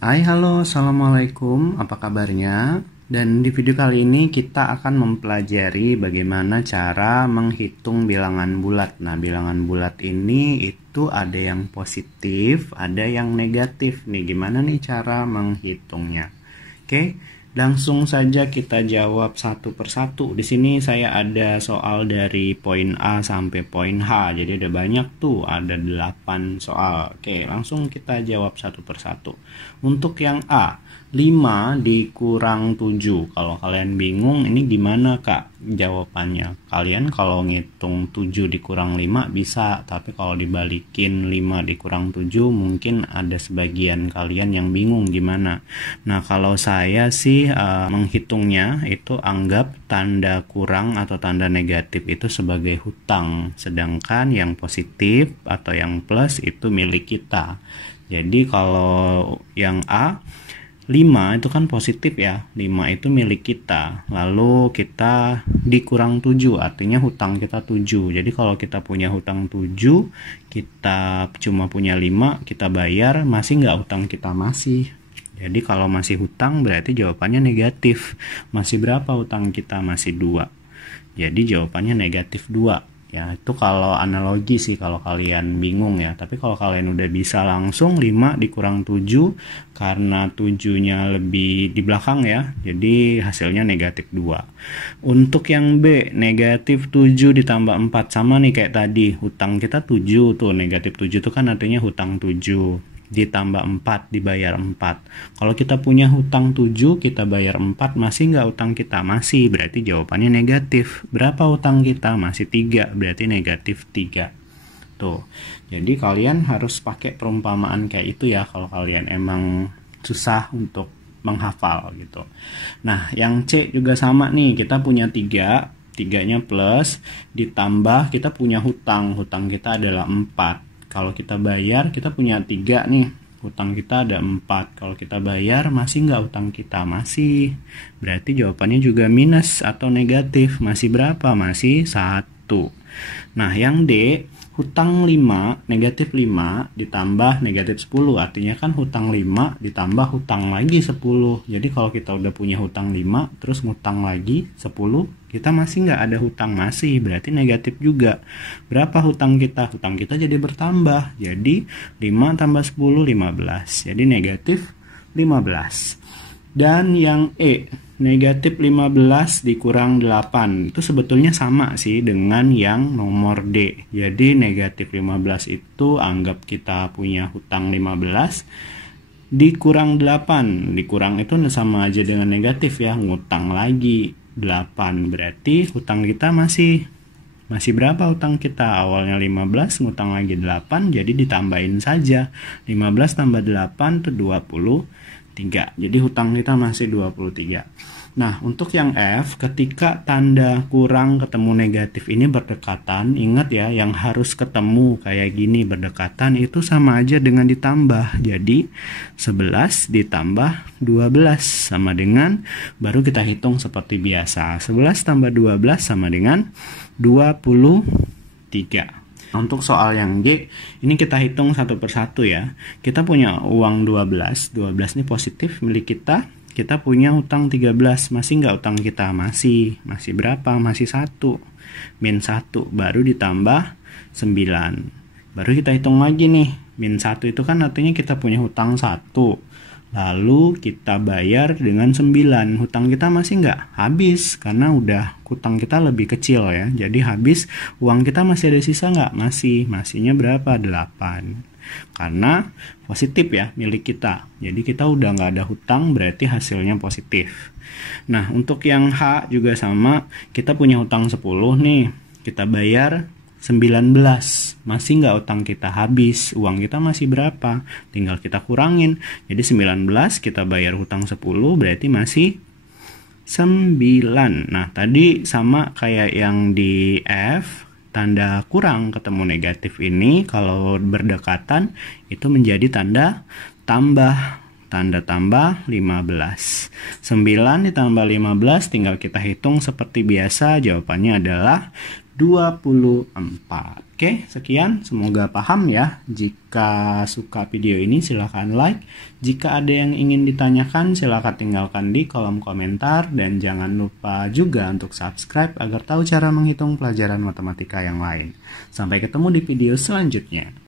Hai, halo, assalamualaikum, apa kabarnya? Dan di video kali ini kita akan mempelajari bagaimana cara menghitung bilangan bulat. Nah, bilangan bulat ini itu ada yang positif, ada yang negatif nih. Gimana nih cara menghitungnya? Oke, langsung saja kita jawab satu persatu. Di sini saya ada soal dari poin A sampai poin H. Jadi ada banyak tuh, ada 8 soal. Oke, langsung kita jawab satu persatu. Untuk yang A, 5 dikurang 7. Kalau kalian bingung ini gimana Kak jawabannya? Kalian kalau ngitung 7 dikurang 5 bisa, tapi kalau dibalikin 5 dikurang 7 mungkin ada sebagian kalian yang bingung gimana. Nah, kalau saya sih menghitungnya itu anggap tanda kurang atau tanda negatif itu sebagai hutang, sedangkan yang positif atau yang plus itu milik kita. Jadi kalau yang A, 5 itu kan positif ya, 5 itu milik kita, lalu kita dikurang 7, artinya hutang kita 7. Jadi kalau kita punya hutang 7, kita cuma punya 5, kita bayar, masih nggak hutang kita masih. Jadi kalau masih hutang berarti jawabannya negatif. Masih berapa hutang kita? Masih 2. Jadi jawabannya negatif 2. Ya, itu kalau analogi sih kalau kalian bingung ya. Tapi kalau kalian udah bisa langsung 5 dikurang 7 karena 7-nya lebih di belakang ya. Jadi hasilnya negatif 2. Untuk yang B, negatif 7 ditambah 4 sama nih kayak tadi. Hutang kita 7 tuh, negatif 7 tuh kan artinya hutang 7. Ditambah 4 dibayar 4. Kalau kita punya hutang 7 kita bayar 4, masih nggak hutang kita? Masih, berarti jawabannya negatif. Berapa hutang kita? Masih 3, berarti negatif 3. Tuh, jadi kalian harus pakai perumpamaan kayak itu ya kalau kalian emang susah untuk menghafal gitu. Nah, yang C juga sama nih, kita punya 3, 3-nya plus, ditambah kita punya hutang kita adalah 4. Kalau kita bayar, kita punya 3 nih, hutang kita ada 4. Kalau kita bayar, masih nggak hutang kita? Masih. Berarti jawabannya juga minus atau negatif. Masih berapa? Masih 1. Nah, yang D, hutang 5, negatif 5 ditambah negatif 10. Artinya kan hutang 5 ditambah hutang lagi 10. Jadi kalau kita udah punya hutang 5, terus ngutang lagi 10, kita masih nggak ada hutang? Masih, berarti negatif juga. Berapa hutang kita? Hutang kita jadi bertambah. Jadi 5 tambah 10, 15. Jadi negatif 15. Dan yang E, negatif 15 dikurang 8. Itu sebetulnya sama sih dengan yang nomor D. Jadi negatif 15 itu anggap kita punya hutang 15 dikurang 8. Dikurang itu sama aja dengan negatif ya, ngutang lagi 8. Berarti hutang kita masih berapa hutang kita? Awalnya 15, ngutang lagi 8, jadi ditambahin saja. 15 tambah 8 itu 23. Jadi hutang kita masih 23. Nah, untuk yang F, ketika tanda kurang ketemu negatif ini berdekatan, ingat ya, yang harus ketemu kayak gini berdekatan itu sama aja dengan ditambah. Jadi 11 ditambah 12 sama dengan, baru kita hitung seperti biasa. 11 tambah 12 sama dengan 23. Untuk soal yang G, ini kita hitung satu persatu ya. Kita punya uang 12 ini positif milik kita. Kita punya hutang 13, masih nggak hutang kita? Masih berapa? Masih 1. Min 1, baru ditambah 9. Baru kita hitung lagi nih. Min 1 itu kan artinya kita punya hutang 1. Lalu kita bayar dengan 9. Hutang kita masih nggak? Habis, karena udah hutang kita lebih kecil ya. Jadi habis, uang kita masih ada sisa nggak? Masihnya berapa? 8. Karena positif ya milik kita. Jadi kita udah nggak ada hutang, berarti hasilnya positif. Nah, untuk yang H juga sama. Kita punya hutang 10 nih. Kita bayar 19. Masih nggak hutang kita? Habis. Uang kita masih berapa? Tinggal kita kurangin. Jadi 19 kita bayar hutang 10, berarti masih 9. Nah, tadi sama kayak yang di F, tanda kurang ketemu negatif ini kalau berdekatan itu menjadi tanda tambah. Tanda tambah 15. 9 ditambah 15 tinggal kita hitung seperti biasa, jawabannya adalah 24. Oke, sekian. Semoga paham ya. Jika suka video ini silahkan like. Jika ada yang ingin ditanyakan silahkan tinggalkan di kolom komentar. Dan jangan lupa juga untuk subscribe agar tahu cara menghitung pelajaran matematika yang lain. Sampai ketemu di video selanjutnya.